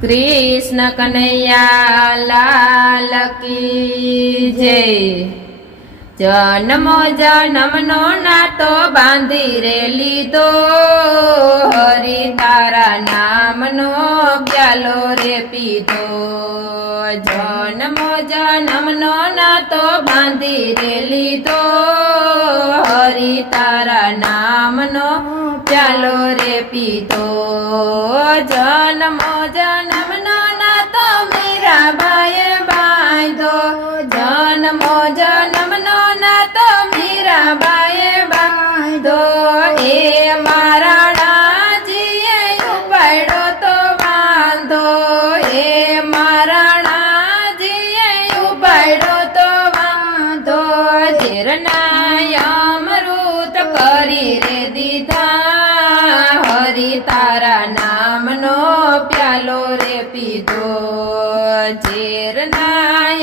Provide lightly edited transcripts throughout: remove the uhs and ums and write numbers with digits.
कृष्ण कन्हैया लाल की जय। जन्मो जन्मनो नातो बांधी रे लीधो, हरि तारा नामनो प्यालो रे पीधो। जन्मो जन्मनो नातो बांधी रे लीधो, हरि तारा नामनो प्यालो रे पीधो। जन्मो जन्मनो नातो मीराबाई बांधो, जन्मो जन्मनो नातो मीराबाई बांधो। ए महाराणाजीए उपाड्यो तो वांधो, ए महाराणाजीए उपाड्यो तो वांधो। झेरना अमृत करी रे दीधा, हरि तारा नामनो प्यालो रे पीधो। झेरना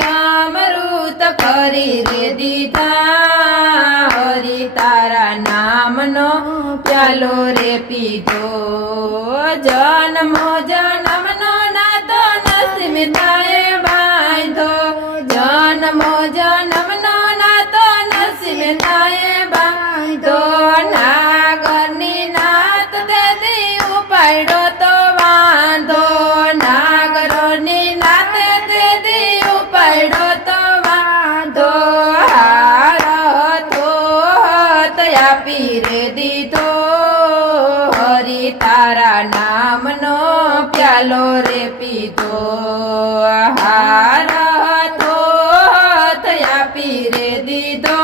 अमृत करी रे दीधा, हरि तारा नामनो प्यालो रे पीधो। जन्मो जन्मनो नातो नसीबताए बांधो, जन्मो जन्मनो नातो नसीबताए बांधो। नागरनी नात तेदी उपाड्यो तो वांधो, नागरोनी नात तेदी उपाड्यो तो वांधो। हार तो आपी रे दीधो, हरि तारा नामनो प्यालो रे पीधो। हार तो आपी रे दीधो,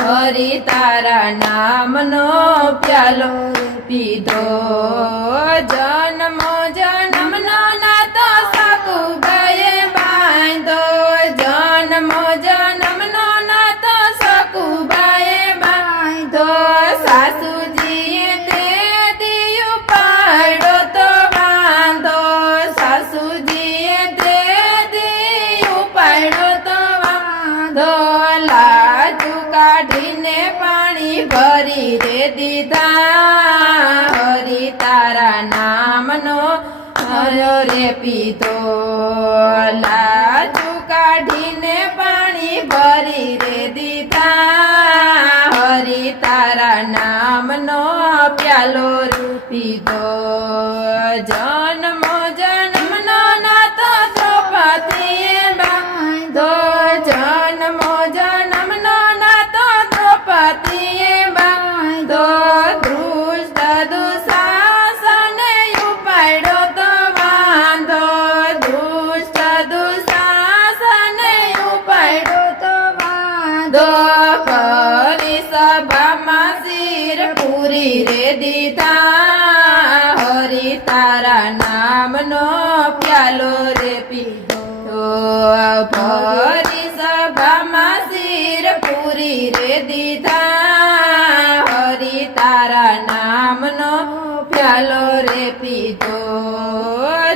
हरि तारा नामनो प्यालो पीधो। जन्मो जन्मनो नातो सकुबाई बांधो, जन्मो जन्मनो नातो सकुबाई बांधो। सासूजीए तेदी उपाड्यो तो वांधो, सासूजीए तेदी उपाड्यो तो वांधो। लाजू काढीने पाणी भरी रे दीधा, हरि तारा नामनो हरो रे पीधो। लाजू काढीने पाणी भरी रे दीधा, हरि तारा नामनो प्यालो रे पीधो। जन्मो जन्मनो नातो द्रौपदीए बांधो, जन्मो जन्मनो नातो द्रौपदीए बांधो। दुष्ट दुशासने उपाड्यो तो वांधो, दुष्ट दुशासने उपाड्यो तो वांधो। फरी सभामां शिर पूरी रे दीधा, हरि तारा नामनो प्यालो रे पीधो। फरी सभामां शिर पूरी रे दीधा, हरि तारा नामनो प्यालो रे पीधो।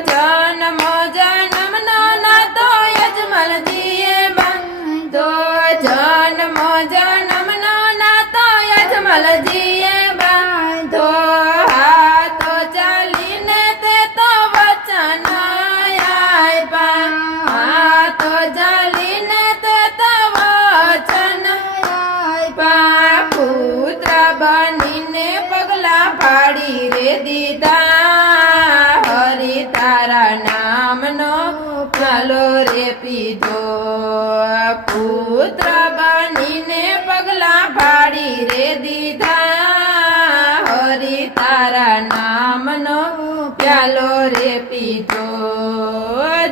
जन्मो जन्मनो नातो यजमानजीए बांधो, जन्मो जन्मनो नातो यजमानजीए बांधो। हाथो चालीने ते तो वचन आप्या, हाथो चालीने ते तो वचन आप्या। पुत्र बनीने पगला पाड़ी रे दीधा, हरि तारा नामनो प्यालो रे पीधो। पुत्र बनीने पगला पाड़ी रे दीधा, हरि तारा नामनो प्यालो रे पीधो।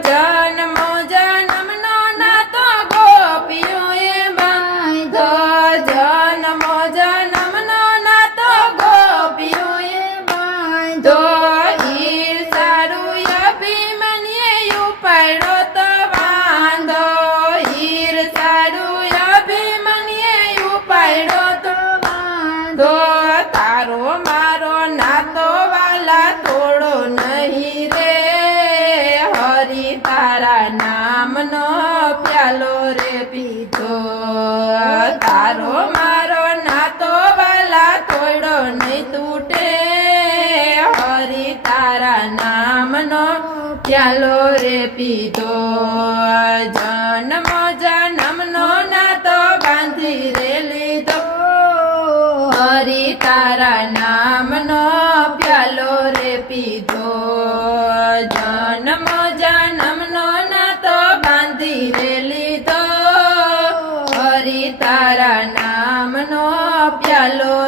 जन्मो जन्मनो नातो गोपियोए बांधो, जन्मो जन्मनो नातो गोपियोए बांधो। ईर्षारु अभिमन्युए उपाड्यो तो वांधो, ईर्षारु अभिमन्युए उपाड्यो तो वांधो। तारो मारो नातो वाला तोड़ो नहीं रे, हरि तारा नामनो प्यालो रे पीधो। तारो मारो नातो वाला तोड़ो नहीं तूटे, हरि તારા નામનો પ્યાલો રે પીધો જન્મ જન્મનો નાતો બાંધી રે લીધો હરી તારા નામનો પ્યાલો રે પીધો જન્મ જન્મનો નાતો બાંધી રે લીધો હરી તારા નામનો પ્યાલો